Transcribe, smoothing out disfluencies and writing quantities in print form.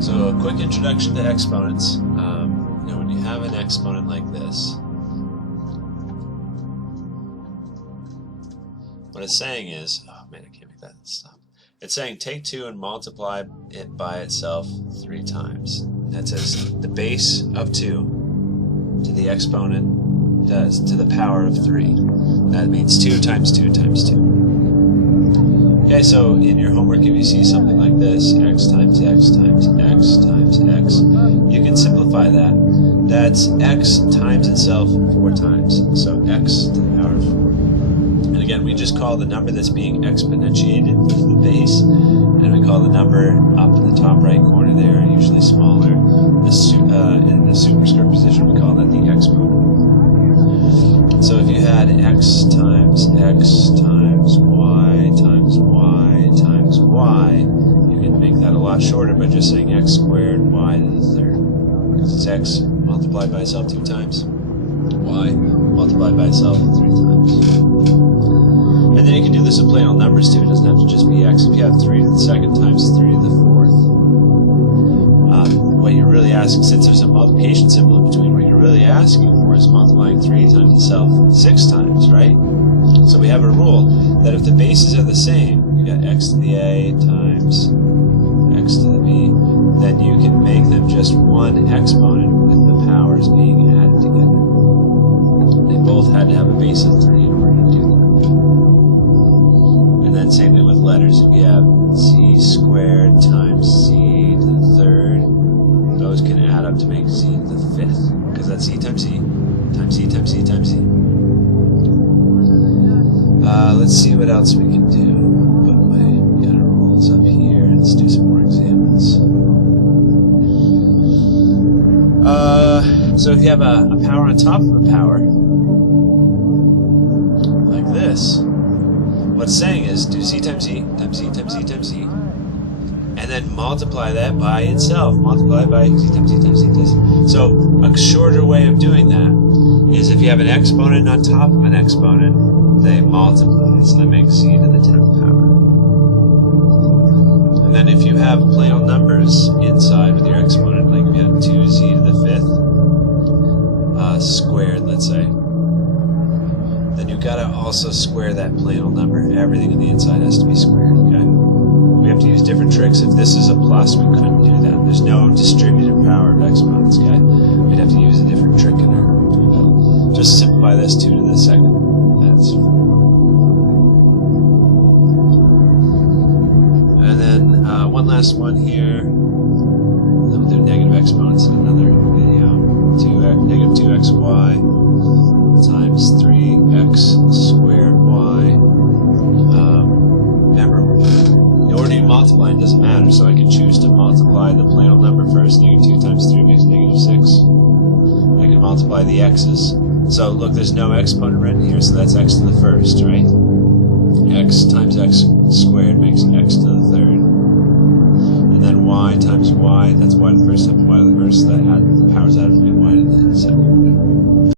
So a quick introduction to exponents. When you have an exponent like this, what it's saying is, oh man, I can't make that stop. It's saying take 2 and multiply it by itself 3 times. That says the base of 2 to the exponent does to the power of 3. That means 2 times 2 times 2. Okay, so in your homework, if you see something like this, x times x times x times x, you can simplify that. That's x times itself 4 times, so x to the power of 4. And again, we just call the number that's being exponentiated the base, and we call the number up in the top right corner there, usually smaller. In the superscript position, we call that the exponent. So if you had x times y times y times y, you can make that a lot shorter by just saying x squared y to the third. Because it's x multiplied by itself 2 times, y multiplied by itself 3 times. And then you can do this with plain old numbers too. It doesn't have to just be x. If you have 3 to the second times 3 to the fourth, what you're really asking, since there's a multiplication symbol in between, what you're really asking for is multiplying 3 times itself 6 times, right? So we have a rule that if the bases are the same, you got x to the a times x to the b, then you can make them just one exponent with the powers being added together. They both had to have a base of 3 in order to do that. And then same thing with letters. If you have c squared times c to the third, those can add up to make z to the fifth, because that's c times c times c times c times c. Let's see what else we can do. Put my rules up here. Let's do some more examples. So if you have a power on top of a power, like this, what's saying is do c times c times c times c times c, and then multiply that by itself. Multiply by c times c times c times c. So a shorter way of doing that is if you have an exponent on top of an exponent, they multiply, so they make z to the 10th power. And then if you have plain old numbers inside with your exponent, like if you have 2z to the 5th squared, let's say, then you've got to also square that plain old number. Everything on the inside has to be squared, okay? We have to use different tricks. If this is a plus, we couldn't do that. There's no distributed power of exponents, okay? We'd have to use a different trick in order to do that. Just simplify this 2 to the second. That's and then one last one here. Then we'll do negative exponents in another video. Negative 2xy times 3x squared y. Remember, the order you multiply doesn't matter, so I can choose to multiply the plain old number first. Negative 2 times 3 makes negative 6. I can multiply the x's. So look, there's no exponent written here, so that's x to the first, right? X times x squared makes x to the third. And then y times y, that's y to the first times y to the first, so that powers out of y to the second.